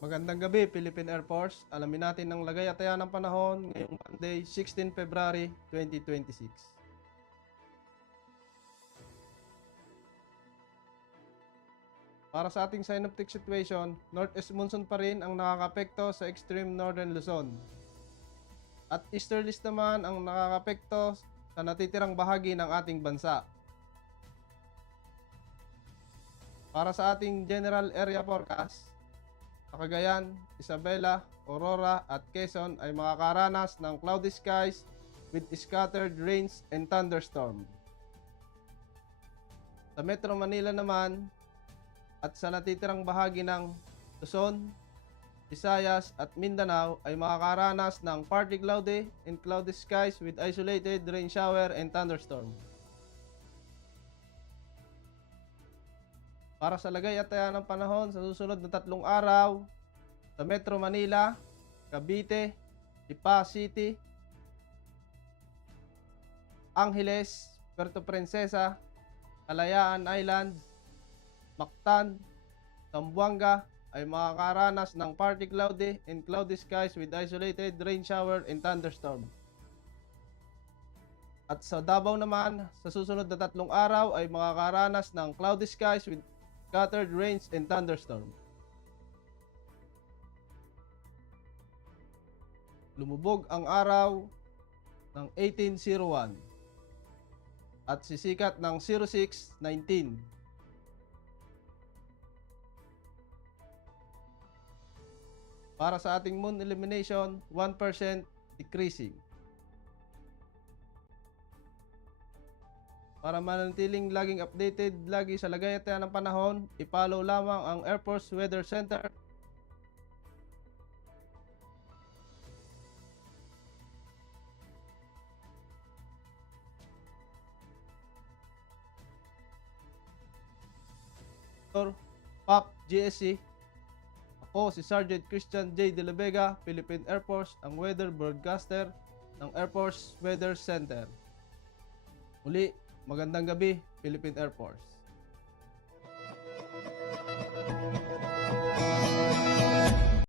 Magandang gabi, Philippine Air Force. Alamin natin ang lagay at taya ng panahon ngayong Monday, 16 February 2026. Para sa ating synoptic situation, northeast monsoon pa rin ang nakakapekto sa extreme northern Luzon. At easterlies naman ang nakakapekto sa natitirang bahagi ng ating bansa. Para sa ating general area forecast, sa Cagayan, Isabela, Aurora at Quezon ay makakaranas ng cloudy skies with scattered rains and thunderstorm. Sa Metro Manila naman at sa natitirang bahagi ng Luzon, Visayas at Mindanao ay makakaranas ng partly cloudy and cloudy skies with isolated rain shower and thunderstorm. Para sa lagay at taya ng panahon sa susunod na 3 araw, sa Metro Manila, Cavite, Lipa City, Angeles, Puerto Princesa, Kalayaan Islands, Mactan, Zamboanga ay makakaranas ng partly cloudy and cloudy skies with isolated rain shower and thunderstorm. At sa Davao naman, sa susunod na 3 araw ay makakaranas ng cloudy skies with scattered rains and thunderstorm. Lumubog ang araw ng 18:01 at sisikat ng 06:19. Para sa ating moon illumination, 1% decreasing. Para manatiling laging updated lagi sa lagay at taya ng panahon, i-follow lamang ang Air Force Weather Center. PAP GSC. Ako si Sergeant Christian J. De La Vega, Philippine Air Force, ang weather broadcaster ng Air Force Weather Center. Muli, magandang gabi, Philippine Air Force.